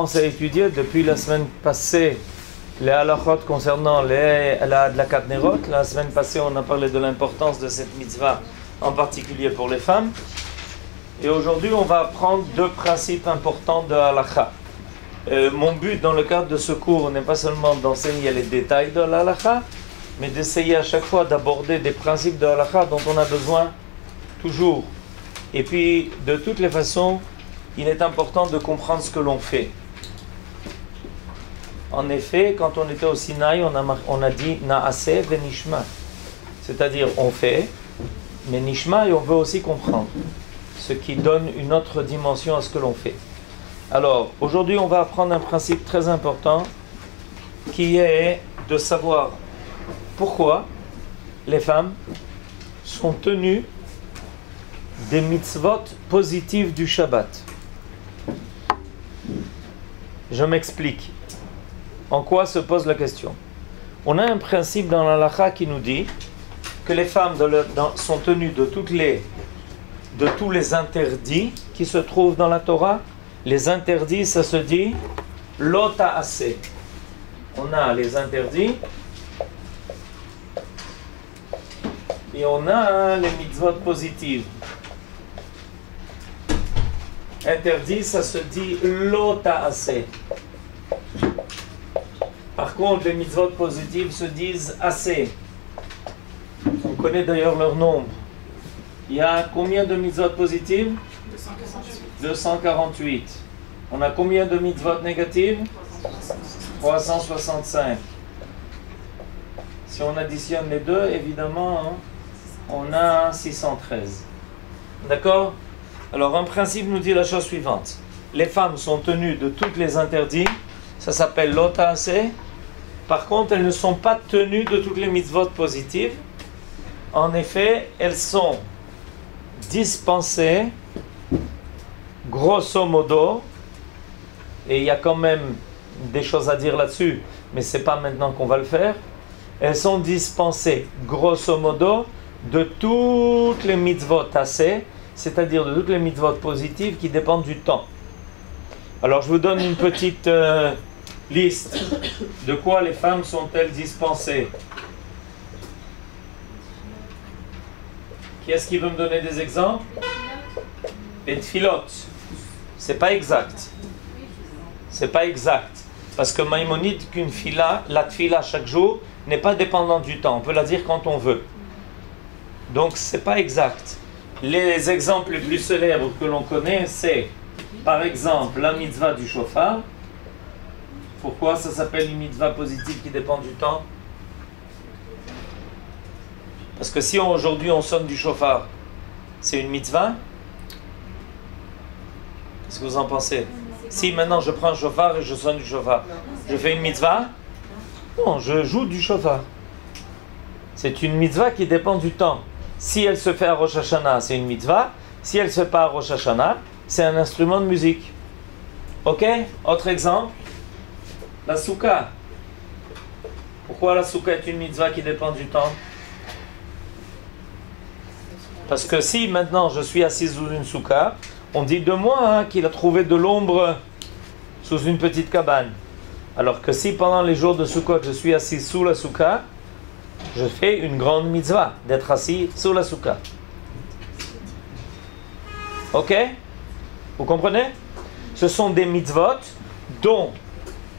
commence à étudier depuis la semaine passée les halachot concernant la Adlakat Nerot. La semaine passée, on a parlé de l'importance de cette mitzvah, en particulier pour les femmes. Et aujourd'hui, on va apprendre deux principes importants de halakha. Mon but dans le cadre de ce cours n'est pas seulement d'enseigner les détails de l'halakha, mais d'essayer à chaque fois d'aborder des principes de halakha dont on a besoin toujours. Et puis, de toutes les façons, il est important de comprendre ce que l'on fait. En effet, quand on était au Sinaï, on a dit Naaseh ve Nishma. C'est-à-dire, on fait, mais Nishma, et on veut aussi comprendre. Ce qui donne une autre dimension à ce que l'on fait. Alors, aujourd'hui, on va apprendre un principe très important qui est de savoir pourquoi les femmes sont tenues des mitzvot positives du Shabbat. Je m'explique. En quoi se pose la question? On a un principe dans la halakha qui nous dit que les femmes sont tenues de tous les interdits qui se trouvent dans la Torah. Les interdits, ça se dit lo ta'aseh. On a les interdits et on a les mitzvot positives. Interdit, ça se dit lo ta'aseh. Par contre, les mitzvot positives se disent assez. On connaît d'ailleurs leur nombre. Il y a combien de mitzvot positives? 248. On a combien de mitzvot négatives? 365. Si on additionne les deux, évidemment, on a 613. D'accord? Alors, un principe nous dit la chose suivante. Les femmes sont tenues de tous les interdits. Ça s'appelle lo ta'aseh. Par contre, elles ne sont pas tenues de toutes les mitzvot positives. En effet, elles sont dispensées, grosso modo, et il y a quand même des choses à dire là-dessus, mais ce n'est pas maintenant qu'on va le faire. Elles sont dispensées, grosso modo, de toutes les mitzvot assez, c'est-à-dire de toutes les mitzvot positives qui dépendent du temps. Alors, je vous donne une petite liste de quoi les femmes sont-elles dispensées. Qui est-ce qui veut me donner des exemples? Les tfilot. C'est pas exact. C'est pas exact. Parce que Maïmonide dit qu'une fila, la tfila chaque jour, n'est pas dépendante du temps. On peut la dire quand on veut. Donc c'est pas exact. Les exemples les plus célèbres que l'on connaît, c'est par exemple la mitzvah du shofar. Pourquoi ça s'appelle une mitzvah positive qui dépend du temps? Parce que si aujourd'hui on sonne du shofar, c'est une mitzvah? Qu'est-ce que vous en pensez? Si maintenant je prends un shofar et je sonne du shofar, je fais une mitzvah? Non, je joue du shofar. C'est une mitzvah qui dépend du temps. Si elle se fait à Rosh Hashanah, c'est une mitzvah. Si elle ne se fait pas à Rosh Hashanah, c'est un instrument de musique. Ok? Autre exemple. La soukha. Pourquoi la soukha est une mitzvah qui dépend du temps? Parce que si maintenant je suis assis sous une soukha, on dit de moi qu'il a trouvé de l'ombre sous une petite cabane. Alors que si pendant les jours de Sukkot je suis assis sous la soukha, je fais une grande mitzvah d'être assis sous la soukha. Ok? Vous comprenez? Ce sont des mitzvot dont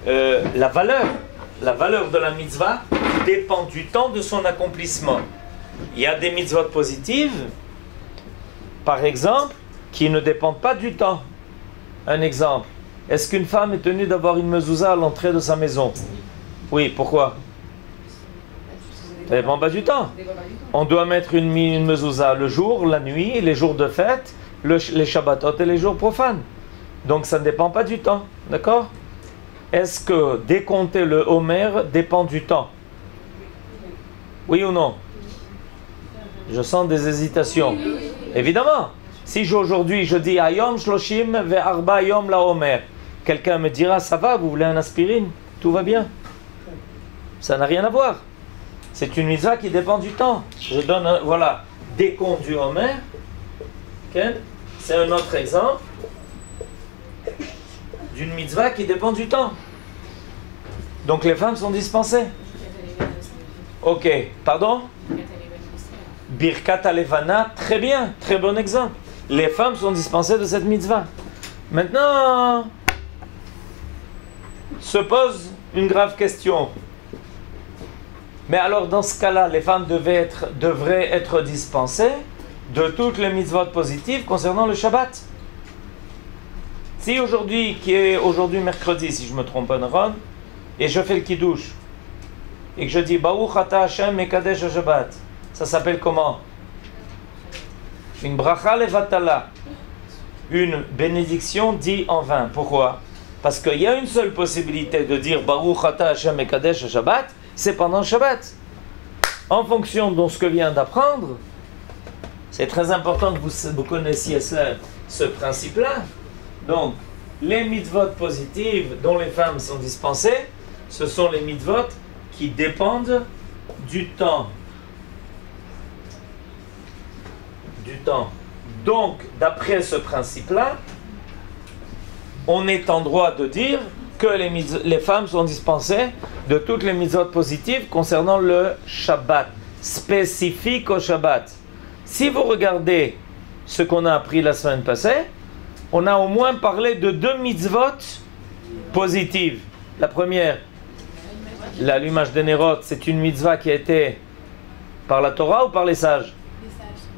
la valeur de la mitzvah dépend du temps de son accomplissement. Il y a des mitzvot positives, par exemple, qui ne dépendent pas du temps. Un exemple. Est-ce qu'une femme est tenue d'avoir une mezouza à l'entrée de sa maison? Oui, pourquoi? Ça ne dépend pas du temps. On doit mettre une mezouza le jour, la nuit, les jours de fête, les shabbatot et les jours profanes. Donc ça ne dépend pas du temps. D'accord? Est-ce que décompter le Homer dépend du temps? Oui ou non? Je sens des hésitations. Évidemment. Si aujourd'hui je dis Ayom Shloshim ve Arba Yom la Homer, quelqu'un me dira ça va, vous voulez un aspirine? Tout va bien. Ça n'a rien à voir. C'est une mitzvah qui dépend du temps. Je donne voilà, décompte du Homer. Okay? C'est un autre exemple d'une mitzvah qui dépend du temps. Donc les femmes sont dispensées. Ok, pardon? Birkat Alevana, très bien, très bon exemple. Les femmes sont dispensées de cette mitzvah. Maintenant, se pose une grave question. Mais alors dans ce cas-là, les femmes devraient être dispensées de toutes les mitzvot positives concernant le Shabbat. Si aujourd'hui, qui est aujourd'hui mercredi, si je ne me trompe pas, Naron, et je fais le kiddush, et que je dis Baruch ata Hashem mekadesh Shabbat, ça s'appelle comment? Une bracha levatala, une bénédiction dit en vain. Pourquoi? Parce qu'il y a une seule possibilité de dire Baruch ata Hashem mekadesh Shabbat, c'est pendant le Shabbat. En fonction de ce que vient d'apprendre, c'est très important que vous connaissiez ce principe-là. Donc, les mitzvot positives dont les femmes sont dispensées, ce sont les mitzvot qui dépendent du temps. Du temps. Donc, d'après ce principe-là, on est en droit de dire que les femmes sont dispensées de toutes les mitzvot positives concernant le Shabbat, spécifique au Shabbat. Si vous regardez ce qu'on a appris la semaine passée, on a au moins parlé de 2 mitzvot positives. La première, l'allumage des Nérot, c'est une mitzvah qui a été par la Torah ou par les sages?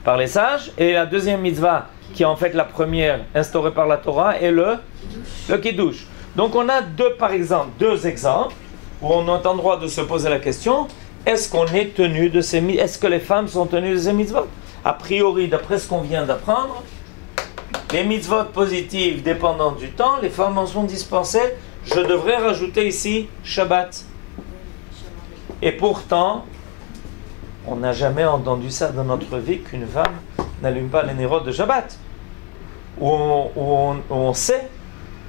Par les sages. Et la deuxième mitzvah, qui est en fait la première instaurée par la Torah, est le Kiddush. Donc on a deux exemples où on est en droit de se poser la question, est-ce qu'on est tenu de ces mitzvot? Est-ce que les femmes sont tenues de ces mitzvot? A priori, d'après ce qu'on vient d'apprendre, les mitzvot positives dépendant du temps, les femmes en sont dispensées. Je devrais rajouter ici Shabbat. Et pourtant, on n'a jamais entendu ça dans notre vie qu'une femme n'allume pas les nérodes de Shabbat. Où on sait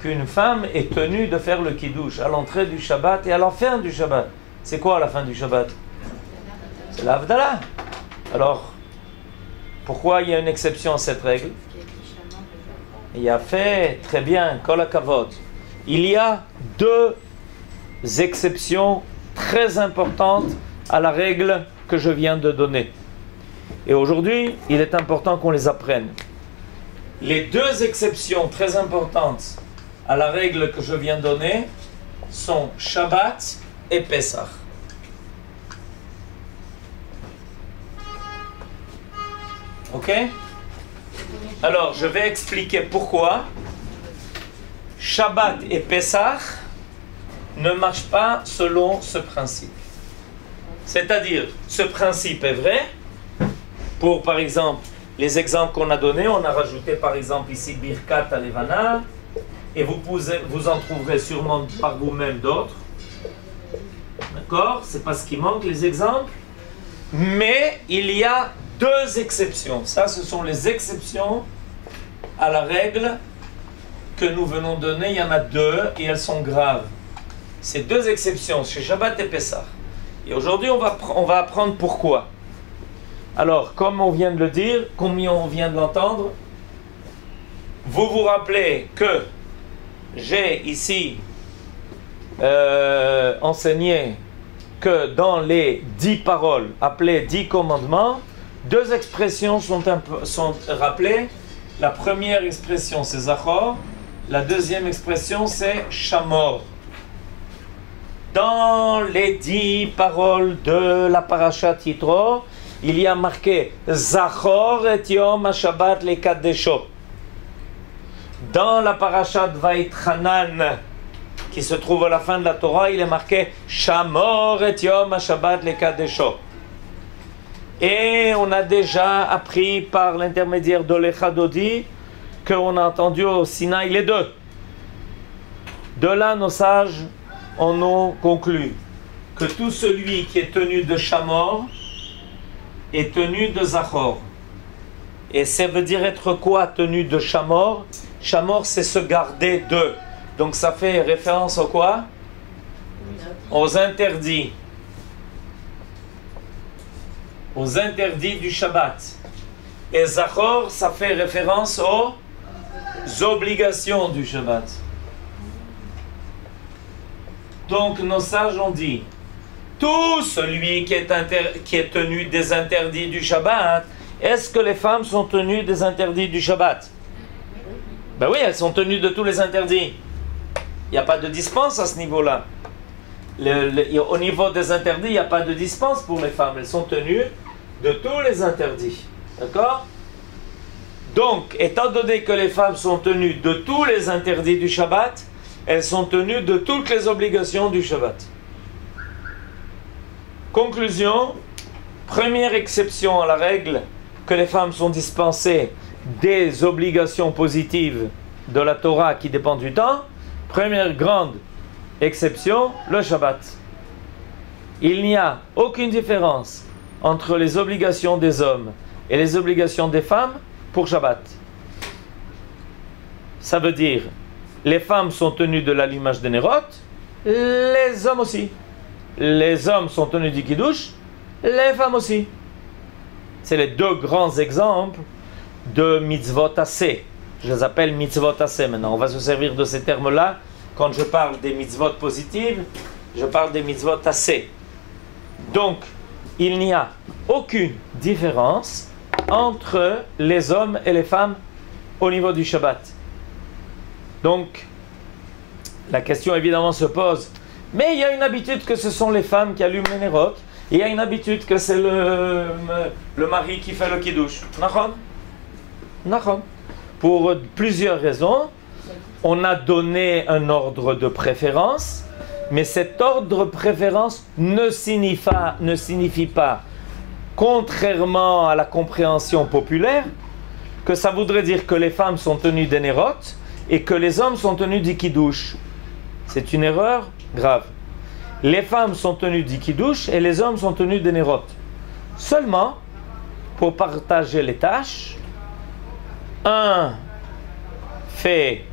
qu'une femme est tenue de faire le kiddush à l'entrée du Shabbat et à la fin du Shabbat. C'est quoi à la fin du Shabbat? C'est l'Havdalah. Alors, pourquoi il y a une exception à cette règle? Il y a fait très bien, Kol HaKavod. Il y a 2 exceptions très importantes à la règle que je viens de donner. Et aujourd'hui, il est important qu'on les apprenne. Les 2 exceptions très importantes à la règle que je viens de donner sont Shabbat et Pessah. Ok? Alors, je vais expliquer pourquoi Shabbat et Pessah ne marchent pas selon ce principe. C'est-à-dire, ce principe est vrai pour, par exemple, les exemples qu'on a donnés. On a rajouté, par exemple, ici Birkat Alevana, et vous en trouverez sûrement par vous-même d'autres. D'accord? C'est pas ce qui manque, les exemples. Mais il y a 2 exceptions. Ça, ce sont les exceptions à la règle que nous venons de donner. Il y en a 2 et elles sont graves. Ces 2 exceptions chez Shabbat et Pessah. Et aujourd'hui, on va apprendre pourquoi. Alors, comme on vient de le dire, comme on vient de l'entendre, vous vous rappelez que j'ai ici enseigné que dans les 10 paroles, appelées 10 commandements, 2 expressions sont rappelées. La première expression, c'est Zachor. La deuxième expression, c'est Shamor. Dans les 10 paroles de la Parashat Yitro, il y a marqué Zachor et Yom HaShabbat lekadesho. Dans la Parashat Vaïtranan, qui se trouve à la fin de la Torah, il est marqué Shamor et Yom HaShabbat lekadesho. Et on a déjà appris par l'intermédiaire d'Olecha Dodi qu'on a entendu au Sinaï les 2. De là, nos sages en ont conclu que tout celui qui est tenu de Shamor est tenu de Zachor. Et ça veut dire être quoi, tenu de Shamor? Shamor, c'est se garder de. Donc ça fait référence au quoi? Aux interdits. Aux interdits du Shabbat. Et Zachor, ça fait référence aux obligations du Shabbat. Donc nos sages ont dit, tout celui qui est tenu des interdits du Shabbat, est-ce que les femmes sont tenues des interdits du Shabbat? Ben oui, elles sont tenues de tous les interdits. Il n'y a pas de dispense à ce niveau-là. Au niveau des interdits, il n'y a pas de dispense pour les femmes. Elles sont tenues de tous les interdits. D'accord? Donc, étant donné que les femmes sont tenues de tous les interdits du Shabbat, elles sont tenues de toutes les obligations du Shabbat. Conclusion, première exception à la règle, que les femmes sont dispensées des obligations positives de la Torah qui dépendent du temps. Première grande exception, le Shabbat. Il n'y a aucune différence entre les obligations des hommes et les obligations des femmes pour Shabbat. Ça veut dire, les femmes sont tenues de l'allumage des Nerot, les hommes aussi. Les hommes sont tenus du Kiddush, les femmes aussi. C'est les deux grands exemples de mitzvot assez. Je les appelle mitzvot assez maintenant. On va se servir de ces termes-là. Quand je parle des mitzvot positives, je parle des mitzvot assez. Donc, il n'y a aucune différence entre les hommes et les femmes au niveau du Shabbat. Donc, la question évidemment se pose, mais il y a une habitude que ce sont les femmes qui allument les Nerot, et il y a une habitude que c'est le mari qui fait le Kiddush. Nachon? Nachon. Pour plusieurs raisons, on a donné un ordre de préférence, mais cet ordre de préférence ne signifie pas, contrairement à la compréhension populaire, que ça voudrait dire que les femmes sont tenues des Nerot et que les hommes sont tenus du Kiddush. C'est une erreur grave. Les femmes sont tenues du Kiddush et les hommes sont tenus des Nerot. Seulement, pour partager les tâches, un fait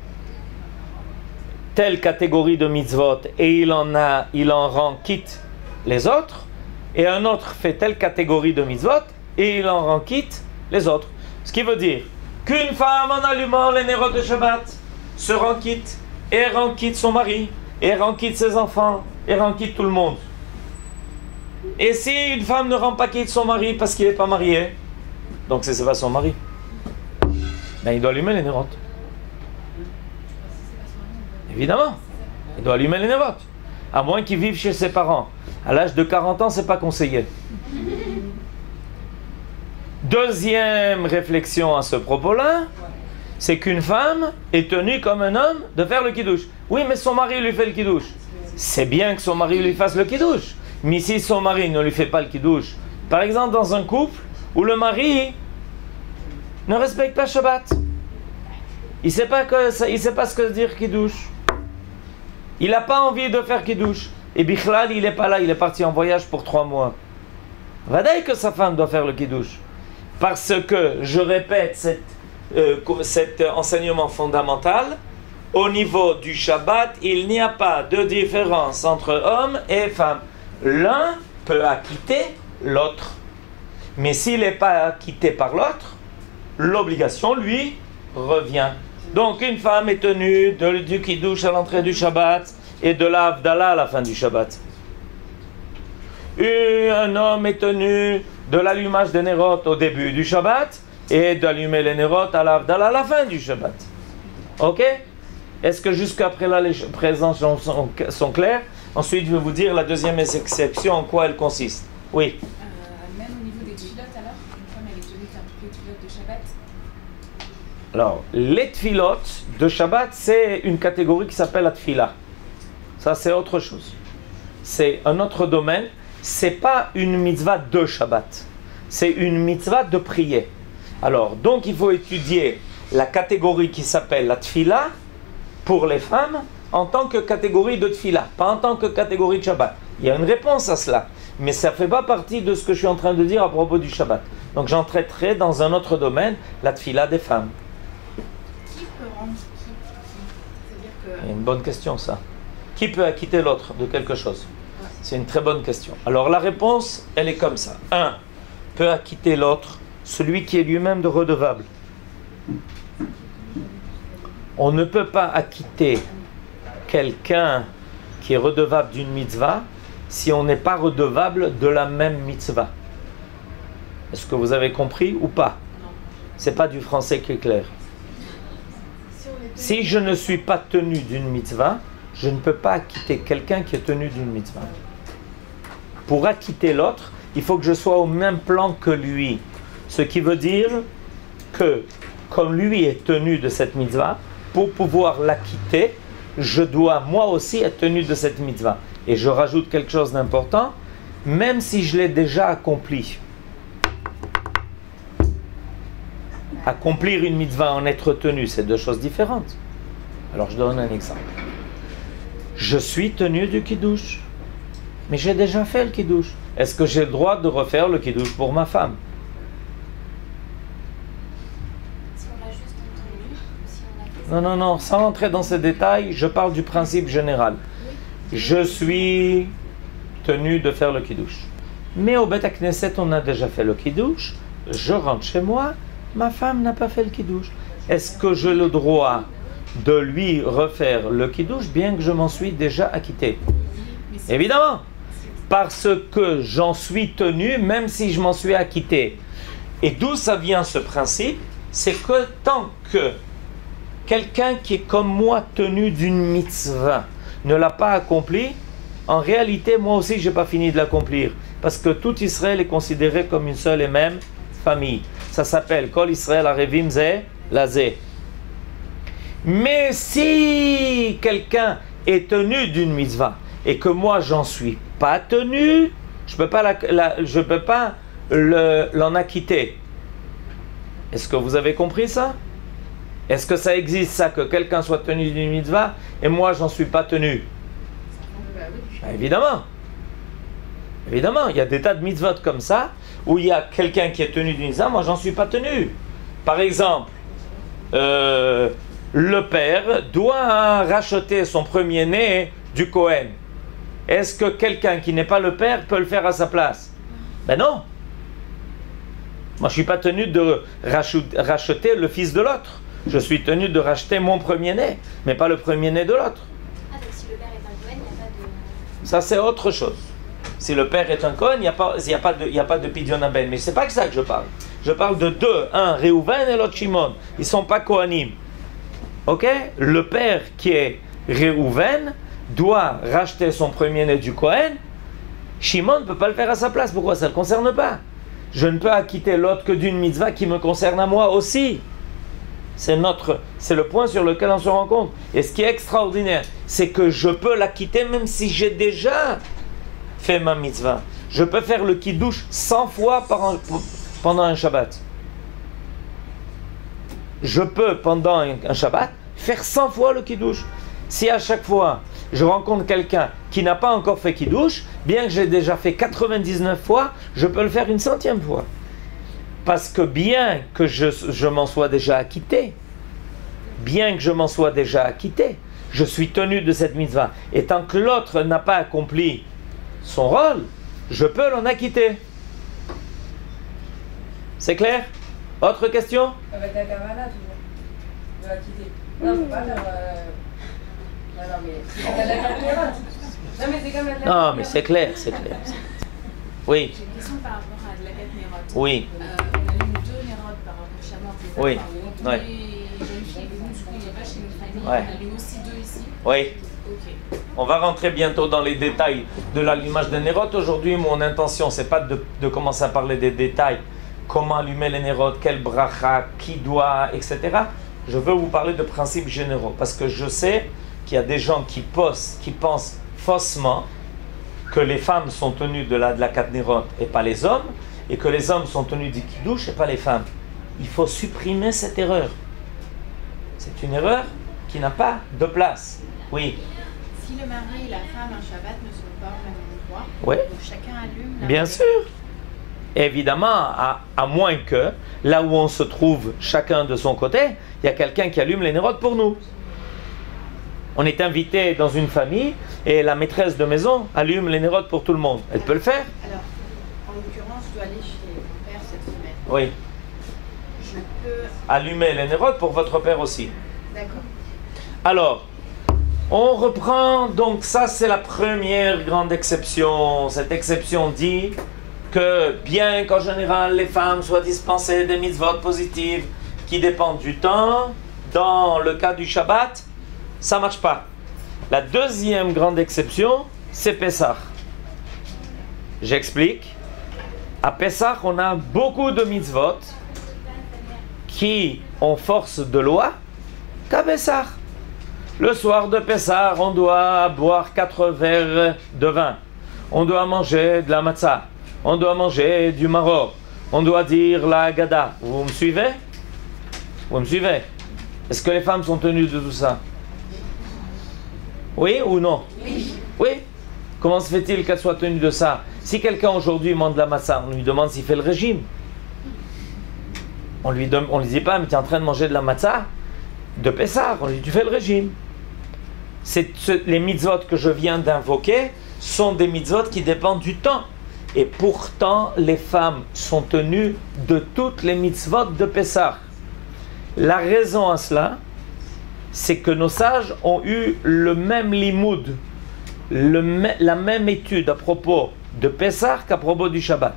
telle catégorie de mitzvot et il en rend quitte les autres, et un autre fait telle catégorie de mitzvot et il en rend quitte les autres. Ce qui veut dire qu'une femme en allumant les Nerot de Shabbat se rend quitte, et rend quitte son mari, et rend quitte ses enfants, et rend quitte tout le monde. Et si une femme ne rend pas quitte son mari parce qu'il n'est pas marié, donc c'est pas son mari, ben il doit allumer les Nerot. Évidemment, il doit allumer les Nerot. À moins qu'il vive chez ses parents. À l'âge de 40 ans, c'est pas conseillé. Deuxième réflexion à ce propos-là, c'est qu'une femme est tenue comme un homme de faire le Kiddush. Oui, mais son mari lui fait le Kiddush. C'est bien que son mari lui fasse le Kiddush. Mais si son mari ne lui fait pas le Kiddush, par exemple dans un couple où le mari ne respecte pas Shabbat, il ne sait pas ce que veut dire Kiddush. Il n'a pas envie de faire Kiddush. Et Bichlal, il n'est pas là, il est parti en voyage pour 3 mois. Vadaï que sa femme doit faire le Kiddush. Parce que, je répète, cet enseignement fondamental, au niveau du Shabbat, il n'y a pas de différence entre hommes et femmes. L'un peut acquitter l'autre. Mais s'il n'est pas acquitté par l'autre, l'obligation lui revient. Donc une femme est tenue du Kiddush à l'entrée du Shabbat et de l'Havdalah à la fin du Shabbat. Un homme est tenu de l'allumage des Nerot au début du Shabbat et d'allumer les Nerot à l'Havdalah à la fin du Shabbat. Ok? Est-ce que jusqu'après là les présences sont claires? Ensuite je vais vous dire la deuxième exception, en quoi elle consiste. Oui? Même au niveau des tfilotes alors, une femme elle est tenue d'un peu les tfilotes de Shabbat. Alors, les tfilotes de Shabbat, c'est une catégorie qui s'appelle la tfila. Ça, c'est autre chose. C'est un autre domaine. C'est pas une mitzvah de Shabbat. C'est une mitzvah de prier. Alors, donc, il faut étudier la catégorie qui s'appelle la tfila pour les femmes en tant que catégorie de tfila, pas en tant que catégorie de Shabbat. Il y a une réponse à cela. Mais ça ne fait pas partie de ce que je suis en train de dire à propos du Shabbat. Donc, j'en traiterai dans un autre domaine, la tfila des femmes. C'est une bonne question ça. Qui peut acquitter l'autre de quelque chose? C'est une très bonne question. Alors la réponse, elle est comme ça. 1. Peut acquitter l'autre, celui qui est lui-même de redevable. On ne peut pas acquitter quelqu'un qui est redevable d'une mitzvah si on n'est pas redevable de la même mitzvah. Est-ce que vous avez compris ou pas? C'est pas du français qui est clair. Si je ne suis pas tenu d'une mitzvah, je ne peux pas acquitter quelqu'un qui est tenu d'une mitzvah. Pour acquitter l'autre, il faut que je sois au même plan que lui. Ce qui veut dire que, comme lui est tenu de cette mitzvah, pour pouvoir l'acquitter, je dois moi aussi être tenu de cette mitzvah. Et je rajoute quelque chose d'important, même si je l'ai déjà accompli. Accomplir une mitzvah, en être tenu, c'est deux choses différentes. Alors je donne un exemple. Je suis tenu du kiddush, mais j'ai déjà fait le kiddush. Est-ce que j'ai le droit de refaire le kiddush pour ma femme? Si on l'a juste entendu, si on a fait... Non, non, non, sans entrer dans ces détails, je parle du principe général. Je suis tenu de faire le kiddush. Mais au Bet HaKnesset, on a déjà fait le kiddush. Je rentre chez moi, ma femme n'a pas fait le kiddush. Est-ce que j'ai le droit de lui refaire le kiddush, bien que je m'en suis déjà acquitté? Évidemment, parce que j'en suis tenu, même si je m'en suis acquitté. Et d'où ça vient ce principe? C'est que tant que quelqu'un qui est comme moi tenu d'une mitzvah ne l'a pas accompli, en réalité, moi aussi, je n'ai pas fini de l'accomplir. Parce que tout Israël est considéré comme une seule et même famille. Ça s'appelle Kol Israël Arevim Ze Lazé. Mais si quelqu'un est tenu d'une mitzvah et que moi j'en suis pas tenu, je peux pas l'en acquitter. Est-ce que vous avez compris ça? Est-ce que ça existe ça, que quelqu'un soit tenu d'une mitzvah et moi j'en suis pas tenu? Ben, évidemment. Évidemment, il y a des tas de mitzvot comme ça où il y a quelqu'un qui est tenu d'une mitzvah, moi j'en suis pas tenu. Par exemple, le père doit racheter son premier-né du Cohen. Est-ce que quelqu'un qui n'est pas le père peut le faire à sa place? Ben non. Moi, je ne suis pas tenu de racheter le fils de l'autre. Je suis tenu de racheter mon premier-né, mais pas le premier-né de l'autre. Ah, donc si le père est un Cohen, il n'y a pas de... Ça, c'est autre chose. Si le père est un Cohen, il n'y a pas de Pidyon Aben. Mais ce n'est pas que ça que je parle. Je parle de deux. Un, Réhouven et l'autre Shimon. Ils ne sont pas Kohanim. Ok? Le père qui est Réhouven doit racheter son premier-né du Kohen. Shimon ne peut pas le faire à sa place. Pourquoi? Ça ne le concerne pas. Je ne peux acquitter l'autre que d'une mitzvah qui me concerne à moi aussi. C'est le point sur lequel on se rend compte. Et ce qui est extraordinaire, c'est que je peux l'acquitter même si j'ai déjà fait ma mitzvah. Je peux faire le kiddush 100 fois pendant un Shabbat. Je peux, pendant un Shabbat, faire 100 fois le kiddush. Si à chaque fois, je rencontre quelqu'un qui n'a pas encore fait kiddush, bien que j'ai déjà fait 99 fois, je peux le faire une 100e fois. Parce que bien que je m'en sois déjà acquitté, je suis tenu de cette mitzvah. Et tant que l'autre n'a pas accompli son rôle, je peux l'en acquitter. C'est clair? Autre question? Avec la Kavala, toujours. De l'acquitter. Non, faut pas faire. Non, mais c'est comme la Kavala. Non, mais c'est comme la Kavala. Non, mais c'est clair, c'est clair. Oui, J'ai une question par rapport à la Lagat Nérot. oui, On a eu 2 Nérot par rapport au Shamor. Oui, ouais. Les jeunes filles, nous, du coup, il n'y a pas chez nos familles. Ouais. On a eu aussi 2 ici. oui. Ok. On va rentrer bientôt dans les détails de l'allumage des nérotes. Aujourd'hui, mon intention, c'est pas de commencer à parler des détails, comment allumer les nérotes, quel bracha, qui doit, etc. Je veux vous parler de principes généraux, parce que je sais qu'il y a des gens qui pensent faussement que les femmes sont tenues de la kat nérote et pas les hommes, et que les hommes sont tenus du kiddush et pas les femmes. Il faut supprimer cette erreur. C'est une erreur qui n'a pas de place. Oui. Si le mari et la femme un Shabbat ne sont pas au même endroit, Oui. donc chacun allume. la Bien veille. sûr. Évidemment, à moins que, là où on se trouve chacun de son côté, il y a quelqu'un qui allume les nérotes pour nous. On est invité dans une famille et la maîtresse de maison allume les nérotes pour tout le monde. Elle peut le faire? Alors, en l'occurrence, je dois aller chez mon père cette semaine. Oui. Je peux. Allumer les nérotes pour votre père aussi. D'accord. Alors, On reprend, donc ça c'est la première grande exception. Cette exception dit que bien qu'en général les femmes soient dispensées des mitzvot positives qui dépendent du temps, dans le cas du Shabbat, ça ne marche pas. La deuxième grande exception, c'est Pessah. J'explique. À Pessah, on a beaucoup de mitzvot qui ont force de loi qu'à Pessah. Le soir de Pessah, on doit boire 4 verres de vin. On doit manger de la matzah. On doit manger du maror. On doit dire la Haggadah. Vous me suivez? Vous me suivez? Est-ce que les femmes sont tenues de tout ça? Oui ou non? Oui. Oui? Comment se fait-il qu'elles soient tenues de ça? Si quelqu'un aujourd'hui mange de la matzah, on lui demande s'il fait le régime. On lui dit pas, mais tu es en train de manger de la matzah de Pessah. On lui dit, tu fais le régime. Les mitzvot que je viens d'invoquer sont des mitzvot qui dépendent du temps. Et pourtant, les femmes sont tenues de toutes les mitzvot de Pessah. La raison à cela, c'est que nos sages ont eu le même limoud, la même étude à propos de Pessah qu'à propos du Shabbat.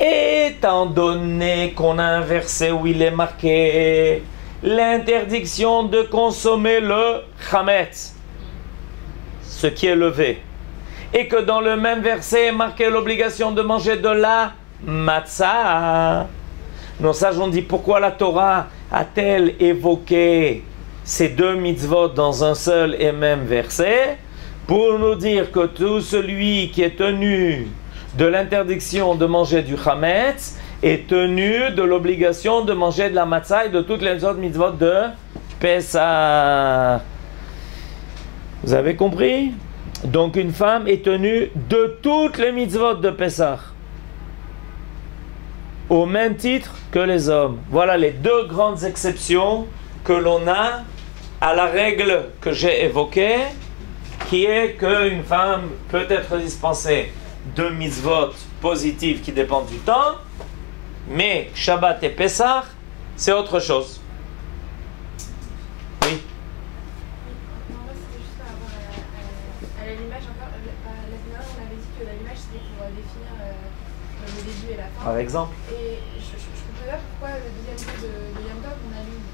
Étant donné qu'on a un verset où il est marqué l'interdiction de consommer le chametz, ce qui est levé, et que dans le même verset est marqué l'obligation de manger de la matzah, nos sages ont dit pourquoi la Torah a-t-elle évoqué ces deux mitzvot dans un seul et même verset? Pour nous dire que tout celui qui est tenu de l'interdiction de manger du chametz est tenu de l'obligation de manger de la matzah et de toutes les autres mitzvot de Pessah. Vous avez compris? Donc une femme est tenue de toutes les mitzvot de Pessah, au même titre que les hommes. Voilà les deux grandes exceptions que l'on a à la règle que j'ai évoquée, qui est qu'une femme peut être dispensée de mitzvot positives qui dépendent du temps, mais Shabbat et Pessah, c'est autre chose. Oui. Moi, c'était juste par rapport à l'allumage encore. La semaine dernière, on avait dit que l'allumage c'était pour définir le début et la fin. Par exemple. Et je ne comprenais pas pourquoi le deuxième jour de Yom Tov on allume.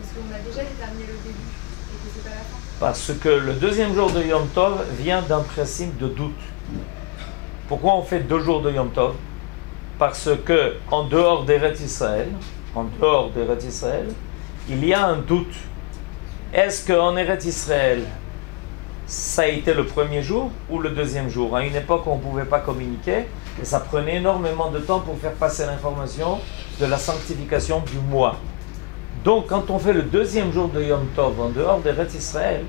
Parce qu'on a déjà déterminé le début et que c'est pas la fin. Parce que le deuxième jour de Yom Tov vient d'un principe de doute. Pourquoi on fait 2 jours de Yom Tov? Parce que en dehors d'Eretz Israël, il y a un doute. Est-ce qu'en Eretz Israël, ça a été le premier jour ou le deuxième jour? À une époque, on ne pouvait pas communiquer et ça prenait énormément de temps pour faire passer l'information de la sanctification du mois. Donc, quand on fait le deuxième jour de Yom Tov en dehors d'Eretz Israël,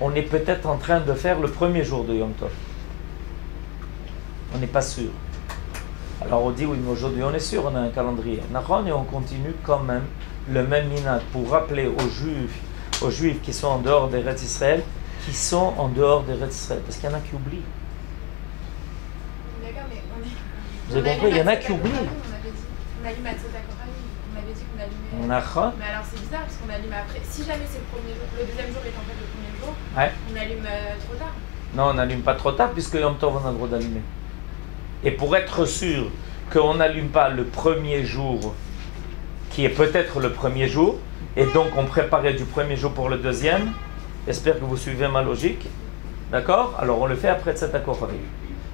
on est peut-être en train de faire le premier jour de Yom Tov. On n'est pas sûr. Alors on dit oui, mais aujourd'hui on est sûr, on a un calendrier. Et on continue quand même le même minhag pour rappeler aux Juifs qui sont en dehors d'Eretz Israël, qui sont en dehors d'Eretz Israël. Parce qu'il y en a qui oublient. D'accord, mais on est... Vous avez compris, il y en a qui oublient. On allume à Tzedakah Kohanim. On avait dit qu'on allumait... On a... Mais alors c'est bizarre parce qu'on allume après. Si jamais c'est le premier jour, le deuxième jour est en fait le premier jour, Ouais. on allume trop tard. Non, on n'allume pas trop tard puisque Yom Tov on a le droit d'allumer. Et pour être sûr qu'on n'allume pas le premier jour, qui est peut-être le premier jour, et donc on préparait du premier jour pour le deuxième, j'espère que vous suivez ma logique, d'accord? Alors on le fait après cet accord.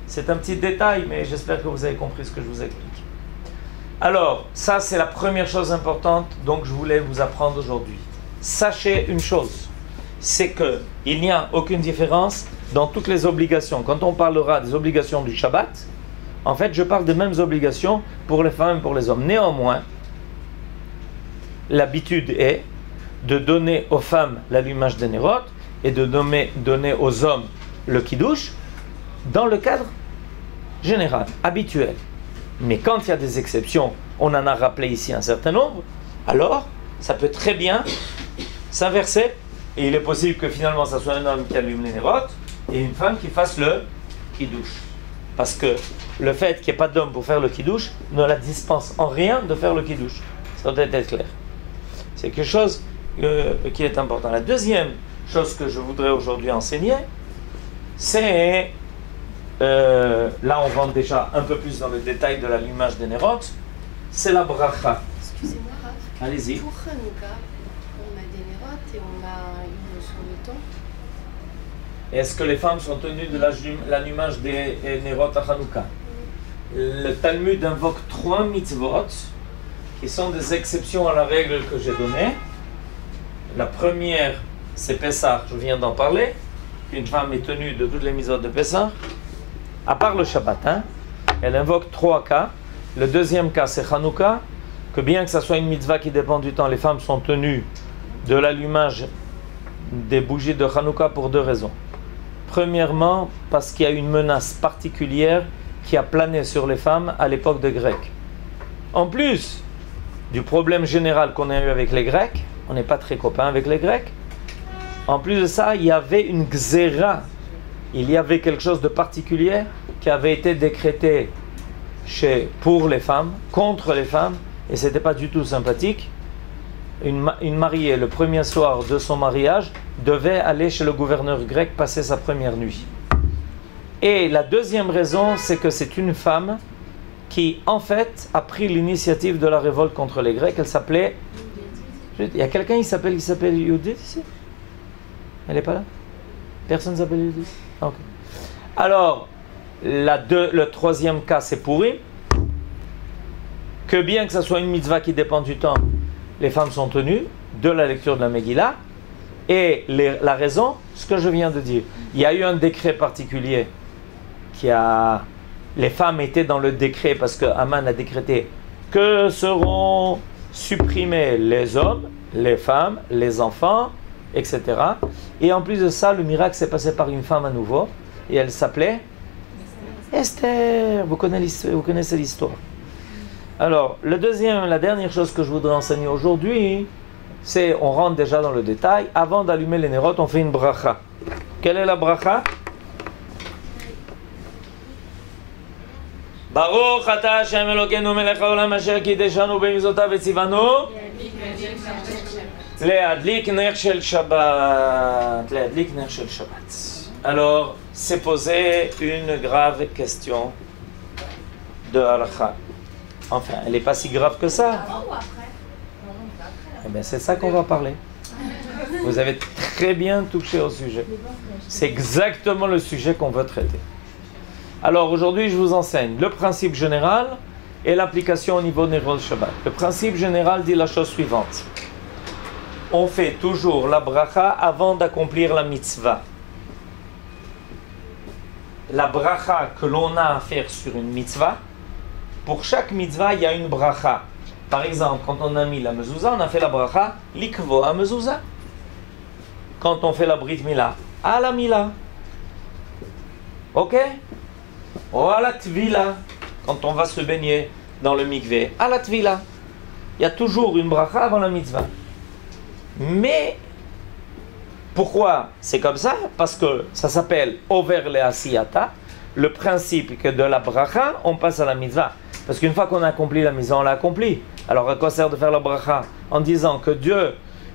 C'est un petit détail, mais j'espère que vous avez compris ce que je vous explique. Alors, ça c'est la première chose importante, donc je voulais vous apprendre aujourd'hui. Sachez une chose, c'est qu'il n'y a aucune différence dans toutes les obligations. Quand on parlera des obligations du Shabbat, en fait, je parle des mêmes obligations pour les femmes et pour les hommes. Néanmoins, l'habitude est de donner aux femmes l'allumage des Nérot et de donner aux hommes le Kiddush dans le cadre général, habituel. Mais quand il y a des exceptions, on en a rappelé ici un certain nombre, alors ça peut très bien s'inverser. Et il est possible que finalement, ça soit un homme qui allume les Nérot et une femme qui fasse le Kiddush. Parce que le fait qu'il n'y ait pas d'homme pour faire le Kiddush ne la dispense en rien de faire le Kiddush. Ça doit être clair. C'est quelque chose qui est important. La deuxième chose que je voudrais aujourd'hui enseigner, c'est, là on rentre déjà un peu plus dans le détail de l'allumage des Nerot, c'est la bracha. Excusez-moi, Raph. Allez-y. Pour Hanouka, on a des Nerot et on a une notion de temps. Est-ce que les femmes sont tenues de l'allumage des Nerot à Hanouka? Le Talmud invoque 3 mitzvot qui sont des exceptions à la règle que j'ai donnée. La première, c'est Pessah, je viens d'en parler, qu'une femme est tenue de toutes les mitzvot de Pessah, à part le Shabbat. Elle invoque 3 cas. Le deuxième cas, c'est Hanouka, que bien que ce soit une mitzvah qui dépend du temps, les femmes sont tenues de l'allumage des bougies de Hanouka pour 2 raisons. Premièrement, parce qu'il y a une menace particulière qui a plané sur les femmes à l'époque des Grecs. En plus du problème général qu'on a eu avec les Grecs, on n'est pas très copains avec les Grecs, en plus de ça, il y avait une xéra, il y avait quelque chose de particulier qui avait été décrété pour les femmes, contre les femmes, et ce n'était pas du tout sympathique. Une mariée, le premier soir de son mariage, devait aller chez le gouverneur grec passer sa première nuit. Et la deuxième raison, c'est que c'est une femme qui, en fait, a pris l'initiative de la révolte contre les Grecs. Elle s'appelait... Il y a quelqu'un qui s'appelle Judith ici? Elle n'est pas là? Personne ne s'appelle Judith? Ok. Alors, le troisième cas, c'est Purim. Que bien que ce soit une mitzvah qui dépend du temps, les femmes sont tenues de la lecture de la Megillah. Et la raison, ce que je viens de dire. Il y a eu un décret particulier les femmes étaient dans le décret parce que Haman a décrété que seront supprimés les hommes, les femmes, les enfants, etc. Et en plus de ça, le miracle s'est passé par une femme à nouveau et elle s'appelait Esther. Vous connaissez l'histoire. Alors, la dernière chose que je voudrais enseigner aujourd'hui, c'est, on rentre déjà dans le détail, avant d'allumer les Nerot, on fait une bracha. Quelle est la bracha? Baruch ata Hashem Elokeinu melech haolam asher kideshanu b'mitzvotav v'tzivanu le'adlik ner shel Shabbat. Le'adlik ner shel Shabbat. Alors, c'est posé une grave question de halakha. Enfin, elle n'est pas si grave que ça. Avant ou après? Eh bien, c'est ça qu'on va parler. Vous avez très bien touché au sujet. C'est exactement le sujet qu'on veut traiter. Alors aujourd'hui, je vous enseigne le principe général et l'application au niveau Nerot Shabbat. Le principe général dit la chose suivante. On fait toujours la bracha avant d'accomplir la mitzvah. La bracha que l'on a à faire sur une mitzvah, pour chaque mitzvah, il y a une bracha. Par exemple, quand on a mis la mezouza, on a fait la bracha likvo à mezouza. Quand on fait la brit mila, à la mila. Ok? Ou à la tvila, quand on va se baigner dans le mikvé, à la tvila. Il y a toujours une bracha avant la mitzvah. Mais, pourquoi c'est comme ça? Parce que ça s'appelle over le asiyata, le principe que de la bracha, on passe à la mitzvah. Parce qu'une fois qu'on a accompli la mitzvah, on l'a accompli. Alors à quoi sert de faire la bracha? En disant que Dieu,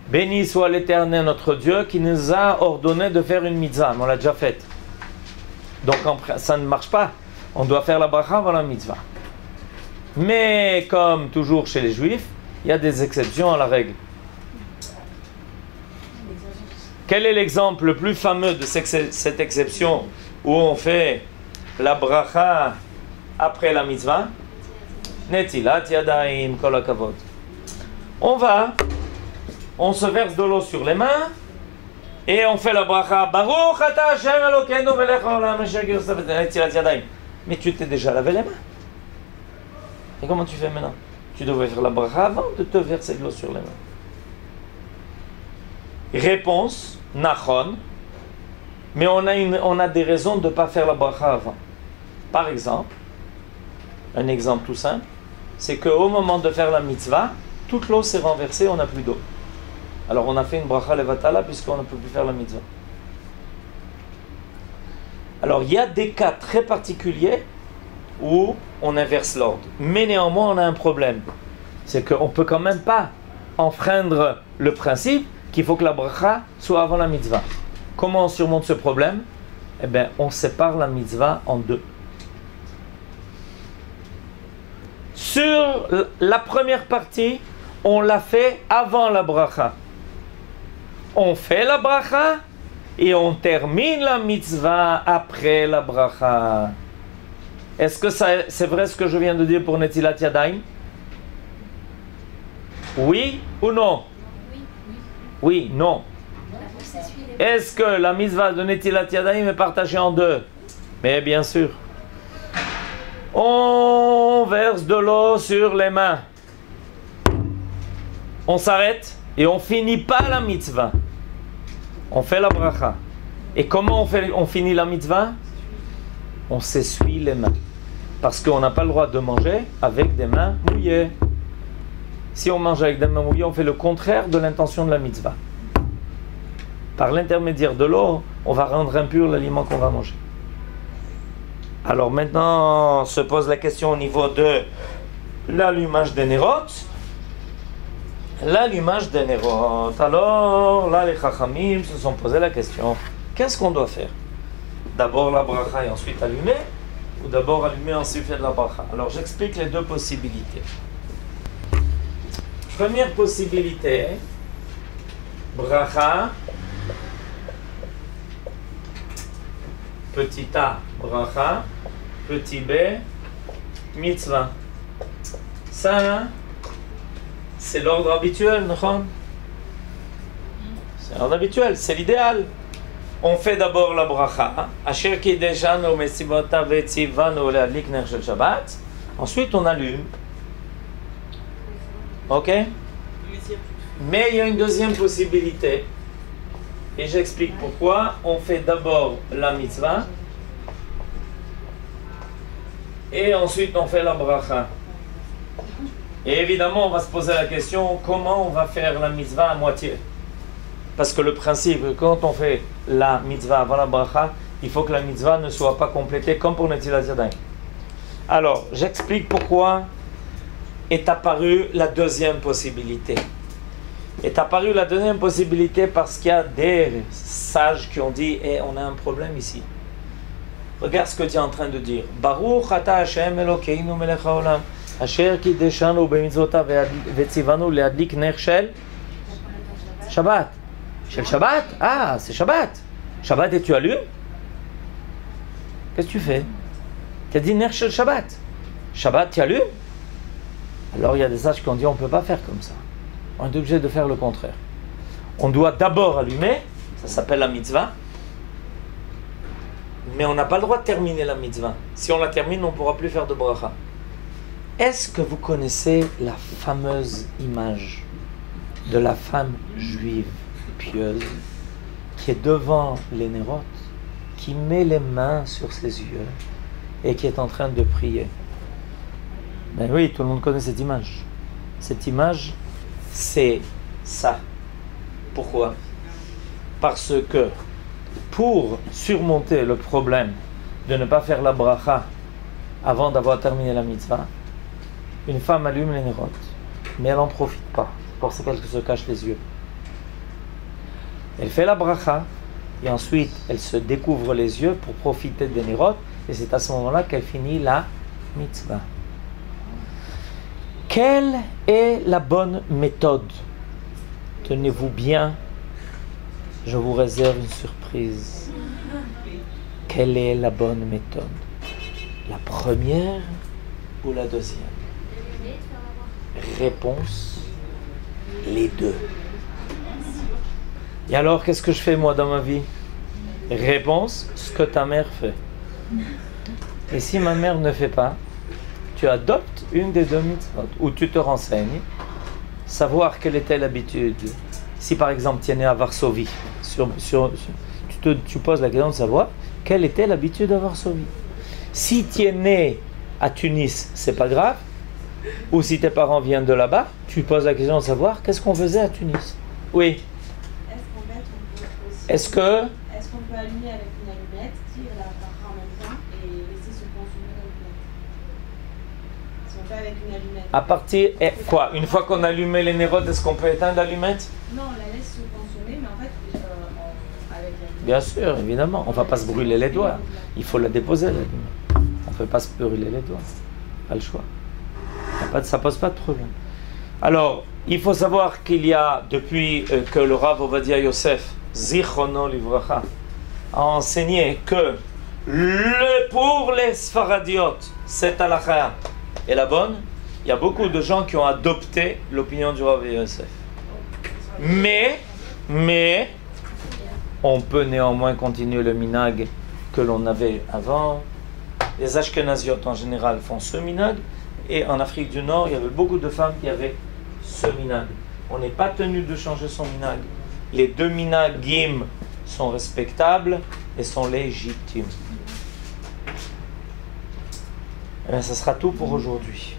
béni soit l'Éternel notre Dieu, qui nous a ordonné de faire une mitzvah. Mais on l'a déjà faite. Donc ça ne marche pas. On doit faire la bracha avant la mitzvah. Mais comme toujours chez les juifs, il y a des exceptions à la règle. Quel est l'exemple le plus fameux de cette exception où on fait la bracha après la mitzvah? Netilat yadayim kol hakavod. On se verse de l'eau sur les mains et on fait la bracha Baruch ata Hashem Elokeinu melech haolam asher kideshanu netilat yadayim. Mais tu t'es déjà lavé les mains. Et comment tu fais maintenant? Tu devrais faire la bracha avant de te verser de l'eau sur les mains. Réponse, nachon. Mais on a des raisons de ne pas faire la bracha avant. Par exemple, un exemple tout simple, c'est qu'au moment de faire la mitzvah, toute l'eau s'est renversée, on n'a plus d'eau. Alors on a fait une bracha levatala puisqu'on ne peut plus faire la mitzvah. Alors il y a des cas très particuliers où on inverse l'ordre. Mais néanmoins on a un problème. C'est qu'on ne peut quand même pas enfreindre le principe qu'il faut que la bracha soit avant la mitzvah. Comment on surmonte ce problème? Eh bien, on sépare la mitzvah en deux. Sur la première partie, on l'a fait avant la bracha. On fait la bracha et on termine la mitzvah après la bracha. Est-ce que c'est vrai ce que je viens de dire pour Netilat Yadayim? Oui ou non? Oui, non. Est-ce que la mitzvah de Netilat Yadayim est partagée en deux? Mais bien sûr. On verse de l'eau sur les mains. On s'arrête et on finit pas la mitzvah. On fait la bracha. Et comment on finit la mitzvah? On s'essuie les mains. Parce qu'on n'a pas le droit de manger avec des mains mouillées. Si on mange avec des mains mouillées, on fait le contraire de l'intention de la mitzvah. Par l'intermédiaire de l'eau, on va rendre impur l'aliment qu'on va manger. Alors maintenant, se pose la question au niveau de l'allumage des nérotes. L'allumage des nérotes. Alors, là, les chachamim se sont posé la question. Qu'est-ce qu'on doit faire? D'abord la bracha et ensuite allumer? Ou d'abord allumer et ensuite faire de la bracha? Alors, j'explique les deux possibilités. Première possibilité, bracha, petit a, bracha, petit b, mitzvah. Ça, c'est l'ordre habituel, non? C'est l'ordre habituel, c'est l'idéal. On fait d'abord la bracha. Asher kideshanu mesivota vetzivanu leadlik ner shel Shabbat. Ensuite, on allume. Ok? Mais il y a une deuxième possibilité. Et j'explique pourquoi. On fait d'abord la mitzvah. Et ensuite, on fait la bracha. Et évidemment, on va se poser la question, comment on va faire la mitzvah à moitié? Parce que le principe, quand on fait la mitzvah avant la bracha, il faut que la mitzvah ne soit pas complétée comme pour Netilat Yadayim. Alors, j'explique pourquoi est apparue la deuxième possibilité. Est apparue la deuxième possibilité parce qu'il y a des sages qui ont dit, on a un problème ici. Regarde ce que tu es en train de dire. Baruch ata Hashem Elokeinu melech haolam. Asher kideshanu b'mitzvotav vetzivanu leadlik ner shel Shabbat. Shel Shabbat? Ah, c'est Shabbat. Shabbat et tu allumes? Qu'est-ce que tu fais? Tu as dit ner shel Shabbat. Shabbat, tu allumes? Alors il y a des sages qui ont dit on ne peut pas faire comme ça. On est obligé de faire le contraire. On doit d'abord allumer, ça s'appelle la mitzvah, mais on n'a pas le droit de terminer la mitzvah. Si on la termine, on ne pourra plus faire de bracha. Est-ce que vous connaissez la fameuse image de la femme juive pieuse qui est devant les nérotes, qui met les mains sur ses yeux et qui est en train de prier? Ben oui, tout le monde connaît cette image. Cette image, c'est ça. Pourquoi? Parce que pour surmonter le problème de ne pas faire la bracha avant d'avoir terminé la mitzvah, une femme allume les nérotes, mais elle n'en profite pas. C'est pour ça qu'elle se cache les yeux. Elle fait la bracha, et ensuite elle se découvre les yeux pour profiter des nérotes, et c'est à ce moment-là qu'elle finit la mitzvah. Quelle est la bonne méthode? Tenez-vous bien, je vous réserve une surprise. Quelle est la bonne méthode? La première ou la deuxième? Réponse, les deux. Et alors, qu'est-ce que je fais moi dans ma vie? Réponse, ce que ta mère fait. Et si ma mère ne fait pas, tu adoptes une des deux mitzvot, ou tu te renseignes, savoir quelle était l'habitude. Si par exemple tu es né à Varsovie, tu poses la question de savoir quelle était l'habitude à Varsovie. Si tu es né à Tunis, c'est pas grave. Ou si tes parents viennent de là-bas, tu poses la question de savoir qu'est-ce qu'on faisait à Tunis. Oui. Est-ce qu'on peut allumer avec une allumette, tirer la bracha en même temps et laisser se consumer l'allumette? Si on fait avec une allumette. À partir, quoi? Une fois qu'on allumait les nérotes, est-ce qu'on peut éteindre l'allumette? Non, on la laisse se consumer. Bien sûr, évidemment. On ne va pas se brûler les doigts. Il faut la déposer, la dîme. On ne peut pas se brûler les doigts. Pas le choix. Ça ne pose pas de problème. Alors, il faut savoir qu'il y a, depuis que le Rav Ovadia Yosef, Zichrono Livracha, a enseigné que pour les Sfaradiotes, cette halakha est la bonne, il y a beaucoup de gens qui ont adopté l'opinion du Rav Yosef. Mais, on peut néanmoins continuer le minag que l'on avait avant. Les Ashkenaziotes en général font ce minag, et en Afrique du Nord, il y avait beaucoup de femmes qui avaient ce minag. On n'est pas tenu de changer son minag. Les deux minagim sont respectables et sont légitimes. Et bien, ça sera tout pour aujourd'hui.